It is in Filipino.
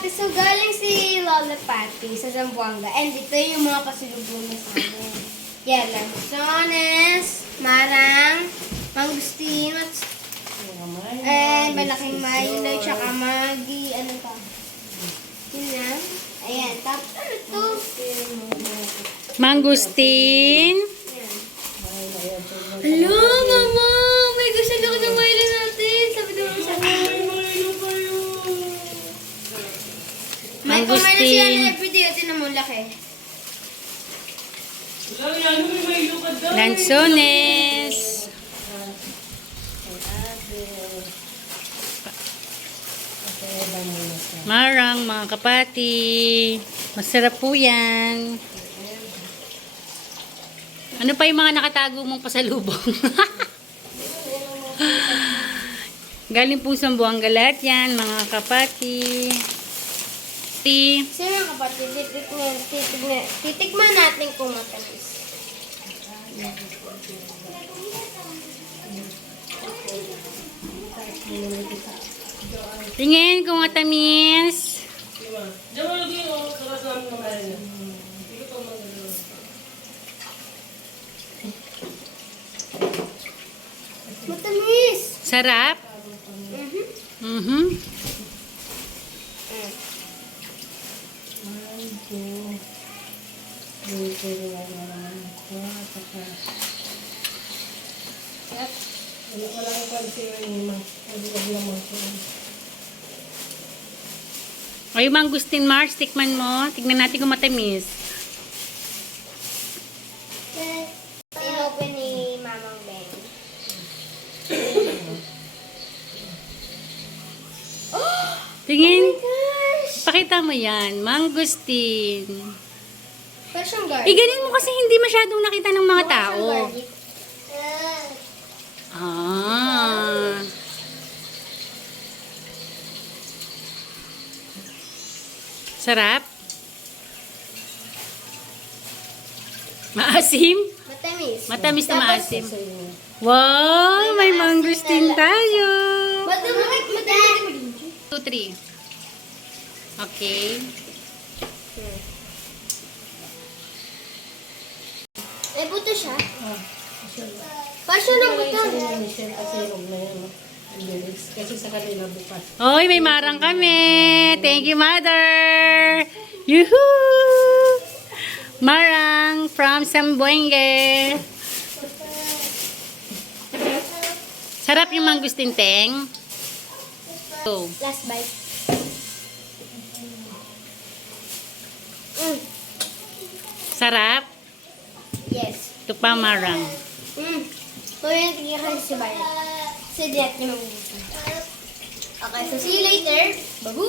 Patty. So, galing si Lola Patty sa Zamboanga. And ito yung mga pasalubong niya sa amin. Yan, lansones, marang, mangustin, and malaking Milo, tsaka Maggi, ano pa? Yun lang. Ayan, tapos ano to? Mangustin. Ayan. Hello, Mama! May gusto na ako ng Milo natin. Sabi daw sa akin. May kumain na siya na everyday. Ito na mo, laki. Lansones. Marang, mga kapati. Masarap po yan. Ano pa yung mga nakatago mong pasalubong? Galing po sa Zamboanga lahat yan, mga kapati. Sino ang kapatid? Titikman natin kung matamis. Tingin kung matamis. Matamis! Sarap. Mhm. Ay, mangustin, Mars, tikman mo. Tignan natin kung matamis. Inopen ni Mamang Ben. Tingin. Oh my gosh! Pakita mo yan. Mangustin. Pero siyang garlic. Iganin mo kasi hindi masyadong nakita ng mga tao. Garlic. Ah. Sarap. Maasim. Matamis. Matamis na maasim. Wow, may mangustin tayo. Matamis. 2, 3. Okay. Eh, buto siya. Pasyo ng buto. Kasi sa kanila bukas. Oy, may marang kami. Thank you, Mother. Yuhuu! Marang from Zamboanga. Sarap yung mangustin, Teng. Oh. Last bite. Sarap. Yes. Ito pa, marang. Kung yung tingin kasi si Barret. Si Diet niya mag Okay, so see you later. Babu!